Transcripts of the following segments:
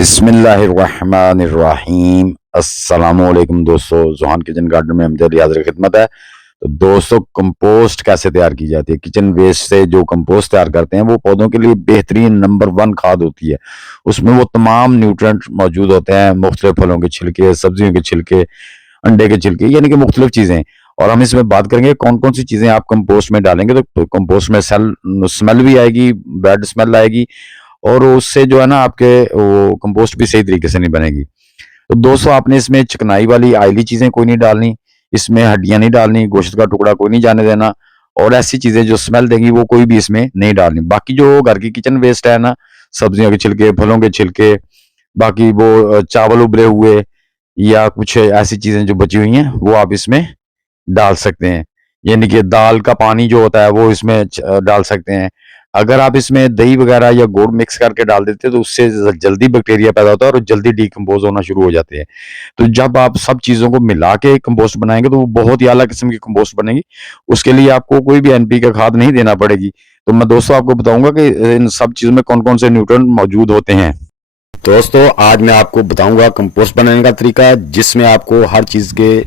बिस्मिल्लाहिर्रहमानिर्रहीम। अस्सलामुअलैकुम दोस्तों, ज़ुहान किचन गार्डन में हमदर्द हाज़िर खिदमत है। तो दोस्तों, कंपोस्ट कैसे तैयार की जाती है? किचन वेस्ट से जो कंपोस्ट तैयार करते हैं वो पौधों के लिए बेहतरीन नंबर 1 खाद होती है। उसमें वो तमाम न्यूट्रिएंट मौजूद होते हैं, मुख्तलिफ फलों के छिलके, सब्जियों के छिलके, अंडे के छिलके, यानी कि मुख्तलिफ चीज़ें। और हम इसमें बात करेंगे कौन-कौन सी चीज़ें आप कंपोस्ट में डालेंगे तो कंपोस्ट में स्मेल भी आएगी, बैड स्मेल आएगी और उससे जो है ना आपके वो कंपोस्ट भी सही तरीके से नहीं बनेगी। तो दोस्तों, आपने इसमें चिकनाई वाली ऑयली चीज़ें कोई नहीं डालनी, इसमें हड्डियाँ नहीं डालनी, गोश्त का टुकड़ा कोई नहीं जाने देना और ऐसी चीज़ें जो स्मेल देंगी वो कोई भी इसमें नहीं डालनी। बाकी जो घर की किचन वेस्ट है ना, सब्जियों के छिलके, फलों के छिलके, बाकी वो चावल उबले हुए या कुछ ऐसी चीज़ें जो बची हुई हैं, वो आप इसमें डाल सकते हैं। यानी कि दाल का पानी जो होता है वो इसमें डाल सकते हैं। अगर आप इसमें दही वगैरह या गुड़ मिक्स करके डाल देते हैं तो उससे जल्दी बैक्टीरिया पैदा होता है और जल्दी डिकम्पोज होना शुरू हो जाते हैं। तो जब आप सब चीज़ों को मिला के कंपोस्ट बनाएँगे तो वो बहुत ही आला किस्म की कंपोस्ट बनेगी। उसके लिए आपको कोई भी एनपीके खाद नहीं देना पड़ेगी। तो मैं दोस्तों आपको बताऊँगा कि इन सब चीज़ों में कौन-कौन से न्यूट्रिएंट मौजूद होते हैं। दोस्तों, आज मैं आपको बताऊंगा कंपोस्ट बनाने का तरीका, जिसमें आपको हर चीज़ के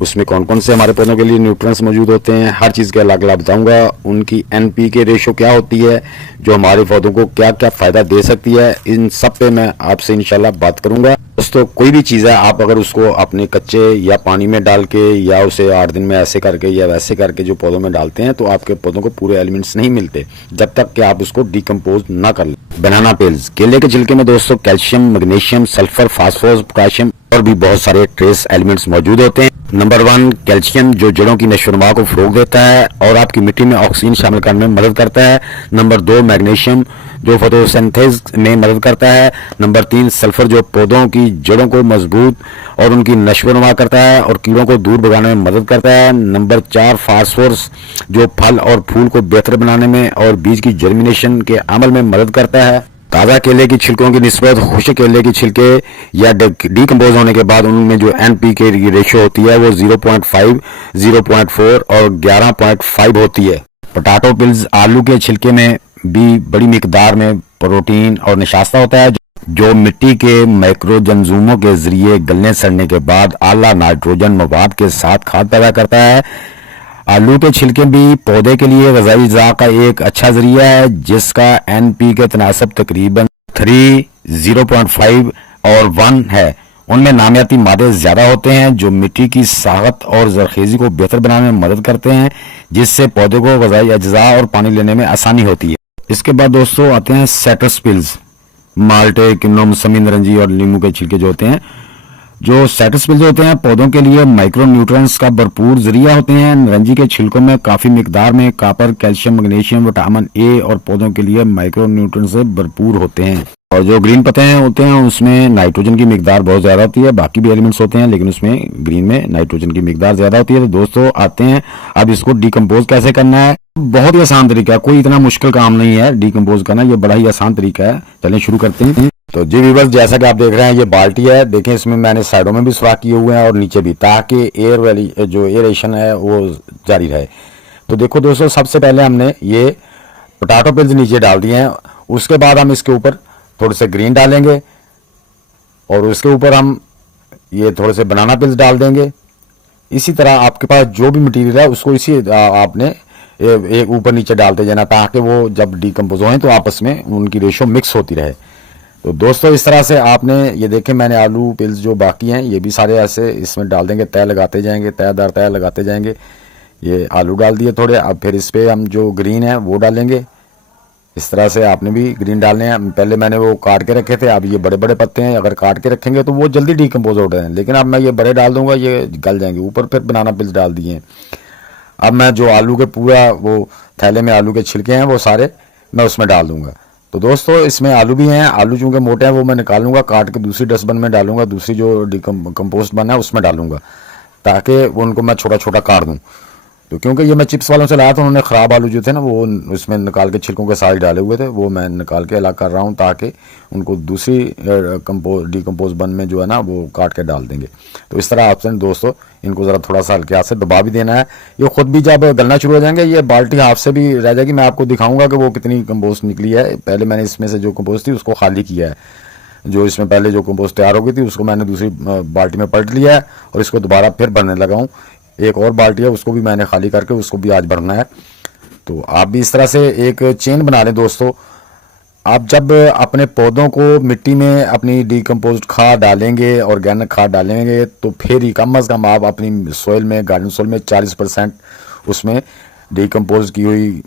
उसमें कौन कौन से हमारे पौधों के लिए न्यूट्रिएंट्स मौजूद होते हैं, हर चीज़ के अलग अलग बताऊंगा। उनकी एनपीके रेशो क्या होती है, जो हमारे पौधों को क्या क्या फ़ायदा दे सकती है, इन सब पे मैं आपसे इंशाल्लाह बात करूंगा। दोस्तों, कोई भी चीज़ है, आप अगर उसको अपने कच्चे या पानी में डाल के या उसे 8 दिन में ऐसे करके या वैसे करके जो पौधों में डालते हैं, तो आपके पौधों को पूरे एलिमेंट्स नहीं मिलते जब तक कि आप उसको डिकम्पोज ना कर लें। बनाना पेल्स, केले के छिलके में दोस्तों calcium, magnesium, sulphur, phosphorus, potassium और भी बहुत सारे ट्रेस एलिमेंट्स मौजूद होते हैं। नंबर 1 कैल्शियम, जो जड़ों की नशोनुमा को फरोग देता है और आपकी मिट्टी में ऑक्सीजन शामिल करने में मदद करता है। नंबर 2 मैग्नीशियम, जो फोटोसिंथेसिस में मदद करता है। नंबर 3 सल्फर, जो पौधों की जड़ों को मजबूत और उनकी नशोनुमा करता है और कीड़ों को दूर भगाने में मदद करता है। नंबर 4 फास्फोरस, जो फल और फूल को बेहतर बनाने में और बीज की जर्मिनेशन के अमल में मदद करता है। ताज़ा केले की छिलकों की निस्बत खुश्क केले की छिलके या डिकम्पोज होने के बाद उनमें जो एनपीके की रेशियो होती है वो 0.5, 0.4 और 11.5 होती है। पोटैटो पिल्स, आलू के छिलके में भी बड़ी मिकदार में प्रोटीन और निशास्ता होता है, जो मिट्टी के माइक्रोजनजूमों के जरिए गलने सड़ने के बाद आला नाइट्रोजन मवाद के साथ खाद पैदा करता है। आलू के छिलके भी पौधे के लिए ग़िज़ाई अज़ा का एक अच्छा जरिया है, जिसका एनपीके तनासब तकरीबन 3, 0.5 और 1 है। उनमें नामियाती मादे ज़्यादा होते हैं जो मिट्टी की साखत और जरखेज़ी को बेहतर बनाने में मदद करते हैं, जिससे पौधे को ग़िज़ाई अज्जा और पानी लेने में आसानी होती है। इसके बाद दोस्तों आते हैं साइट्रस पिल्स, माल्टे, किन्नू, मौसमी, नारंगी और नींबू के छिलके जो होते हैं। जो साइट्रस पिल्स होते हैं पौधों के लिए माइक्रो न्यूट्रिएंट्स का भरपूर जरिया होते हैं। नारंगी के छिलकों में काफी मिकदार में copper, calcium, magnesium, vitamin A और पौधों के लिए माइक्रो न्यूट्रिएंट्स से भरपूर होते हैं। और जो ग्रीन पत्ते होते हैं उसमें नाइट्रोजन की मिकदार बहुत ज्यादा होती है। बाकी भी एलिमेंट्स होते हैं लेकिन उसमें ग्रीन में नाइट्रोजन की मिकदार ज्यादा होती है। तो दोस्तों आते हैं अब इसको डिकम्पोज कैसे करना है। बहुत ही आसान तरीका है, कोई इतना मुश्किल काम नहीं है डिकम्पोज करना, ये बड़ा ही आसान तरीका है। चलिए शुरू करते हैं। तो जी व्यूअर्स, जैसा कि आप देख रहे हैं ये बाल्टी है, देखें इसमें मैंने साइडों में भी सुराख किए हुए हैं और नीचे भी, ताकि एयर वाली जो एयरेशन है वो जारी रहे। तो देखो दोस्तों, सबसे पहले हमने ये पोटैटो पिल्स नीचे डाल दिए हैं। उसके बाद हम इसके ऊपर थोड़े से ग्रीन डालेंगे और उसके ऊपर हम ये थोड़े से बनाना पिल्स डाल देंगे। इसी तरह आपके पास जो भी मटेरियल है उसको इसी आपने एक ऊपर नीचे डालते जाना, ताकि वो जब डिकम्पोज हों तो आपस में उनकी रेशो मिक्स होती रहे। तो दोस्तों इस तरह से आपने ये देखें, मैंने आलू पिल्स जो बाकी हैं ये भी सारे ऐसे इसमें डाल देंगे, तय लगाते जाएंगे, तय दर तय लगाते जाएंगे। ये आलू डाल दिए थोड़े, अब फिर इस पर हम जो ग्रीन है वो डालेंगे। इस तरह से आपने भी ग्रीन डालने हैं। पहले मैंने वो काट के रखे थे, अब ये बड़े बड़े पत्ते हैं, अगर काट के रखेंगे तो वो जल्दी डिकम्पोज हो रहे हैं, लेकिन अब मैं ये बड़े डाल दूंगा, ये गल जाएंगे। ऊपर फिर बनाना पिल्स डाल दिए हैं। अब मैं जो आलू के पूरा वो थैले में आलू के छिलके हैं वो सारे मैं उसमें डाल दूंगा। तो दोस्तों इसमें आलू भी हैं, आलू चूँकि मोटे हैं वो मैं निकाल लूँगा, काट के दूसरी डस्टबिन में डालूंगा, दूसरी जो कंपोस्ट बना है उसमें डालूंगा, ताकि उनको मैं छोटा छोटा काट दूँ। तो क्योंकि ये मैं चिप्स वालों से लाया था, उन्होंने ख़राब आलू जो थे ना वो उसमें निकाल के छिलकों के साथ डाले हुए थे, वो मैं निकाल के अलग कर रहा हूँ, ताकि उनको दूसरी डिकम्पोज बन में जो है ना वो काट के डाल देंगे। तो इस तरह आपसे दोस्तों इनको ज़रा थोड़ा सा हल्के हाथ से दबा भी देना है। ये खुद भी जब गलना शुरू हो जाएंगे ये बाल्टी हाथ से भी रह जाएगी। मैं आपको दिखाऊंगा कि वो कितनी कंपोस्ट निकली है। पहले मैंने इसमें से जो कंपोस्ट थी उसको खाली किया है। जो इसमें पहले जो कंपोस्ट तैयार हो गई थी उसको मैंने दूसरी बाल्टी में पलट लिया है और इसको दोबारा फिर भरने लगा हूँ। एक और बाल्टी है उसको भी मैंने खाली करके उसको भी आज भरना है। तो आप भी इस तरह से एक चेन बना लें दोस्तों। आप जब अपने पौधों को मिट्टी में अपनी डिकम्पोज्ड खाद डालेंगे, ऑर्गेनिक खाद डालेंगे, तो फिर ही कम अज़ कम आप अपनी सॉइल में, गार्डन सॉइल में 40% उसमें डिकम्पोज की हुई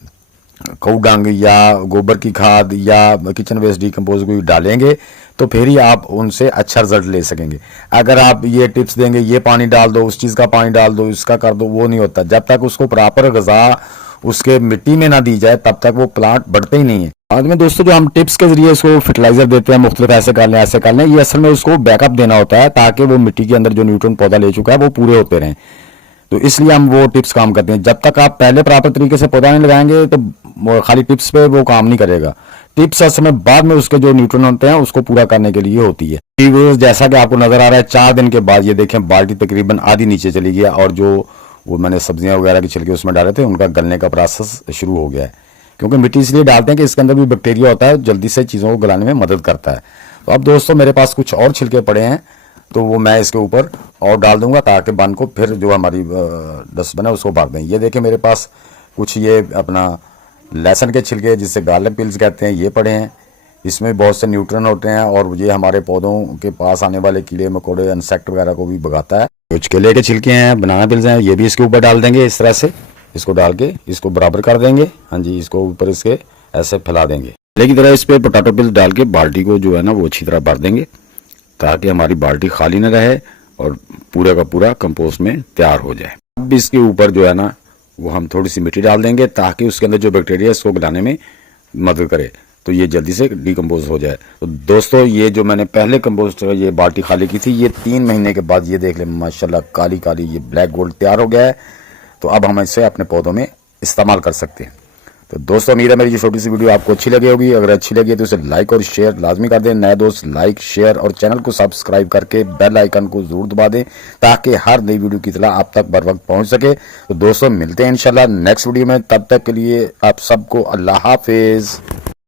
कऊ डंग या गोबर की खाद या किचन वेस्ट डिकम्पोज को डालेंगे, तो फिर ही आप उनसे अच्छा रिजल्ट ले सकेंगे। अगर आप ये टिप्स देंगे, ये पानी डाल दो, उस चीज़ का पानी डाल दो, इसका कर दो, वो नहीं होता। जब तक उसको प्रॉपर ग़िज़ा उसके मिट्टी में ना दी जाए तब तक वो प्लांट बढ़ते ही नहीं है। बाद में दोस्तों जो हम टिप्स के जरिए उसको फर्टिलाइजर देते हैं, मुख्तलिफ ऐसे कर लें, ये असल में उसको बैकअप देना होता है ताकि वो मिट्टी के अंदर जो न्यूट्रिएंट पौधा ले चुका है वो पूरे होते रहें। तो इसलिए हम वो टिप्स काम करते हैं। जब तक आप पहले प्रॉपर तरीके से पौधा नहीं लगाएंगे तो खाली टिप्स पे वो काम नहीं करेगा। टिप्स असल में बाद में उसके जो न्यूट्रिएंट होते हैं उसको पूरा करने के लिए होती है। जैसा कि आपको नजर आ रहा है 4 दिन के बाद ये देखें बाल्टी तकरीबन आधी नीचे चली गया और जो वो मैंने सब्जियां वगैरह के छिलके उसमें डाले थे उनका गलने का प्रोसेस शुरू हो गया है। क्योंकि मिट्टी इसलिए डालते हैं कि इसके अंदर भी बैक्टीरिया होता है, जल्दी से चीज़ों को गलाने में मदद करता है। तो अब दोस्तों मेरे पास कुछ और छिलके पड़े हैं तो वो मैं इसके ऊपर और डाल दूंगा ताकि बन को फिर जो हमारी डस्टबिन है उसको भर दें। ये देखिए मेरे पास कुछ ये अपना लहसुन के छिलके जिससे गार्लिक पिल्स कहते हैं ये पड़े हैं। इसमें बहुत से न्यूट्रिएंट होते हैं और ये हमारे पौधों के पास आने वाले कीड़े मकोड़े, इंसेक्ट वगैरह को भी भगाता है। कुछ केले के छिलके हैं, बनाना पिल्स हैं, ये भी इसके ऊपर डाल देंगे। इस तरह से इसको डाल के इसको बराबर कर देंगे। हाँ जी, इसको ऊपर इसके ऐसे फैला देंगे। केले की तरह इस पर पोटैटो पिल्स डाल के बाल्टी को जो है ना वो अच्छी तरह भर देंगे ताकि हमारी बाल्टी खाली न रहे और पूरा का पूरा कंपोस्ट में तैयार हो जाए। अब इसके ऊपर जो है ना वो हम थोड़ी सी मिट्टी डाल देंगे ताकि उसके अंदर जो बैक्टीरिया इसको गलाने में मदद करे, तो ये जल्दी से डिकम्पोज हो जाए। तो दोस्तों ये जो मैंने पहले कंपोस्ट ये बाल्टी खाली की थी, ये 3 महीने के बाद ये देख लें माशाल्लाह काली काली ये ब्लैक गोल्ड तैयार हो गया है। तो अब हम इसे अपने पौधों में इस्तेमाल कर सकते हैं। तो दोस्तों उम्मीद है मेरी जो छोटी सी वीडियो आपको अच्छी लगी होगी। अगर अच्छी लगी है तो इसे लाइक और शेयर लाजमी कर दें। नए दोस्त लाइक, शेयर और चैनल को सब्सक्राइब करके बेल आइकन को जरूर दबा दें ताकि हर नई वीडियो की इत्तला आप तक बर वक्त पहुंच सके। तो दोस्तों मिलते हैं इंशाल्लाह नेक्स्ट वीडियो में। तब तक के लिए आप सबको अल्लाह हाफिज।